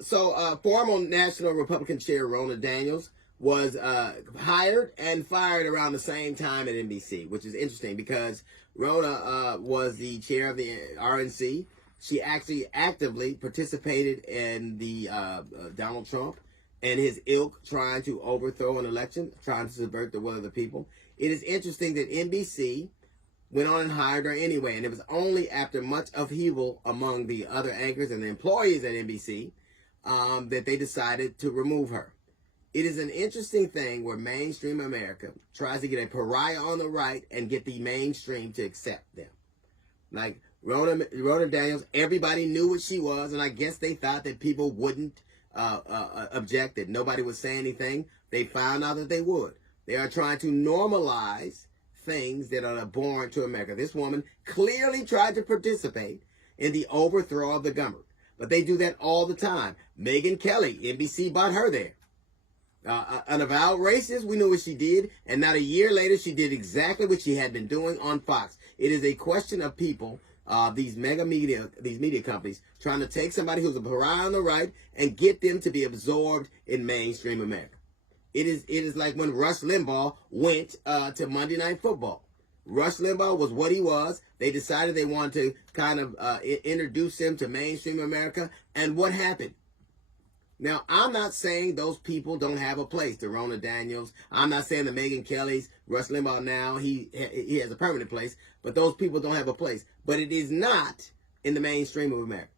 Former National Republican Chair Ronna Daniels was hired and fired around the same time at NBC, which is interesting because Ronna was the chair of the RNC. She actually actively participated in the Donald Trump and his ilk trying to overthrow an election, trying to subvert the will of the people. It is interesting that NBC went on and hired her anyway, and it was only after much upheaval among the other anchors and the employees at NBC that they decided to remove her. It is an interesting thing where mainstream America tries to get a pariah on the right and get the mainstream to accept them. Like Ronna Daniels, everybody knew what she was, and I guess they thought that people wouldn't object, that nobody would say anything. They found out that they would. They are trying to normalize things that are abhorrent to America. This woman clearly tried to participate in the overthrow of the government, but they do that all the time. Megyn Kelly, NBC bought her there. An avowed racist, we knew what she did, and not a year later, she did exactly what she had been doing on Fox. It is a question of people, these media companies, trying to take somebody who's a pariah on the right and get them to be absorbed in mainstream America. It is like when Rush Limbaugh went to Monday Night Football. Rush Limbaugh was what he was. They decided they wanted to kind of introduce him to mainstream America, and what happened? Now, I'm not saying those people don't have a place, the Ronna Daniels. I'm not saying the Megyn Kellys, Rush Limbaugh now, he has a permanent place, but those people don't have a place. But it is not in the mainstream of America.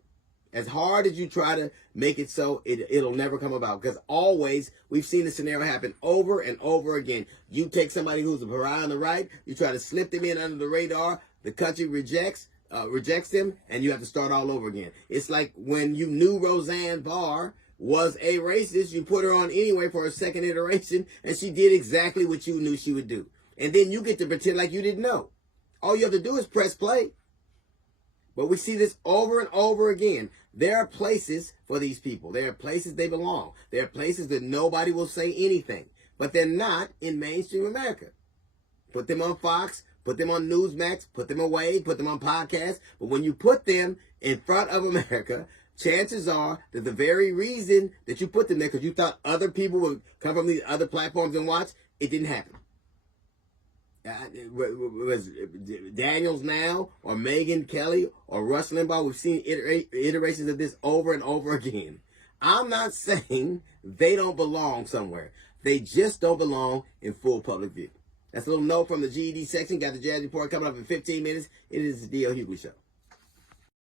As hard as you try to make it so, it'll never come about. Because always, we've seen this scenario happen over and over again. You take somebody who's a pariah on the right, you try to slip them in under the radar, the country rejects them, and you have to start all over again. It's like when you knew Roseanne Barr was a racist, you put her on anyway for a second iteration, and she did exactly what you knew she would do. And then you get to pretend like you didn't know. All you have to do is press play. But we see this over and over again. There are places for these people. There are places they belong. There are places that nobody will say anything. But they're not in mainstream America. Put them on Fox, put them on Newsmax, put them away, put them on podcasts. But when you put them in front of America, chances are that the very reason that you put them there, because you thought other people would come from these other platforms and watch, it didn't happen. Was Daniels now, or Megyn Kelly, or Rush Limbaugh? We've seen iterations of this over and over again. I'm not saying they don't belong somewhere. They just don't belong in full public view. That's a little note from the GED section. Got the Jazz Report coming up in 15 minutes. It is the D.L. Hughley Show.